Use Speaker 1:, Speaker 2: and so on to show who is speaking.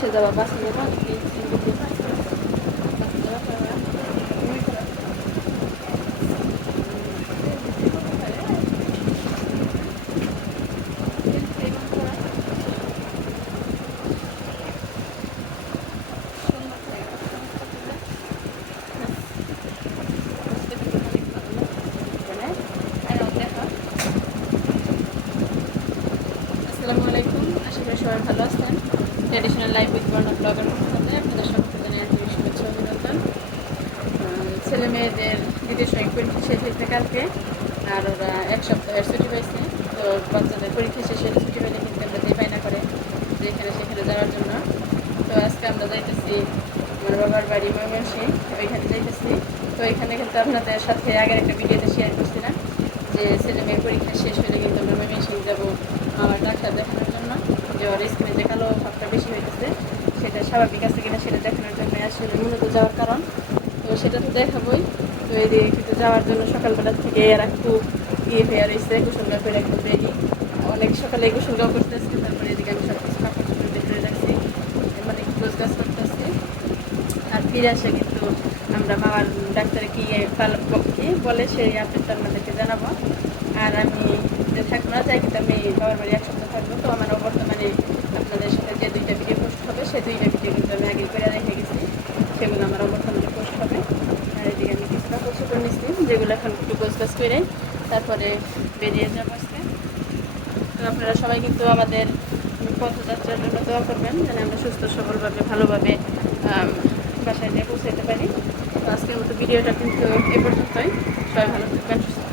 Speaker 1: বাসায় যাবা বাসে যাবা নাকি সিঙ্গুতে বাসে যাবা পারবা? তুমি করো। আসসালামু আলাইকুম আশা করি সবাই ভালো আছেন ট্র্যাডিশনাল লাইফ উইথ বর্ণা ব্লগের থেকে আপনাদের সকলকে জানাই আন্তরিক শুভেচ্ছা অভিনন্দন। ছেলে মেয়েদের দ্বিতীয় সঙ্গে পরীক্ষা শেষ হয়েছে কালকে, আর ওরা এক সপ্তাহের ছুটি পাইছে। তো বাচ্চাদের পরীক্ষা শেষে ছুটি পেলে কিন্তু আমরা যে বায়না করে যেখানে সেখানে যাওয়ার জন্য। তো আজকে আমরা যাইতেছি আমার বাবার বাড়ি ময়মনসিং ওইখানে যাইতেছি। তো এখানে কিন্তু আপনাদের সাথে আগের একটা ভিডিওতে শেয়ার করছিলাম যে ছেলে মেয়ের পরীক্ষা শেষ হলে কিন্তু আমরা ময়মনসিং যাব আমার ডাক্তার দেখানোর জন্য যে ওর যে ভাবটা বেশি হয়েছে সেটা স্বাভাবিক আছে কিনা সেটা দেখানোর জন্য আসলে মূলত যাওয়ার কারণ। তো সেটা তো দেখাবোই। তো এদিকে কিন্তু যাওয়ার জন্য সকালবেলা থেকে এরা খুব ইয়ে হয়ে রয়েছে গোসলগা করে একদম রেডি অনেক সকালে গোসলগাও করতেছি, তারপরে এদিকে আমি সব কিছু কাপড় চোপড় করে রাখছি মানে গোছ গাছ করতেছি। আর ফিরে আসে কিন্তু আমরা বাবার ডাক্তারে কি পাল- কি বলে সেই আপডেটটা আপনাদেরকে জানাব। আর আমি যে থাকব না, যাই কিন্তু আমি বাবার বাড়ি এক সপ্তাহ থাকব, তো আমার বর্তমানে আপনাদের সাথে যে দুইটা ভিডিও পোস্ট হবে দুইটা ভিডিও কিন্তু আমি আগে করে রেখে গেছি। সেগুলো আমার বর্তমানে পোস্ট হবে। আর এদিকে আমি কিছু কাপড় চোপড় নিচ্ছি, যেগুলো এখন একটু গোছ করে। তারপরে বেরিয়ে যাব আজকে। তো আপনারা সবাই কিন্তু আমাদের পথযাত্রার জন্য দোয়া করবেন, যেন আমরা সুস্থ, সবলভাবে, ভালোভাবে বাসায় যেয়ে পৌঁছাতে পারি। তো আজকের মতো ভিডিওটা কিন্তু এ পর্যন্তই। সবাই ভালো থাকবেন, সুস্থ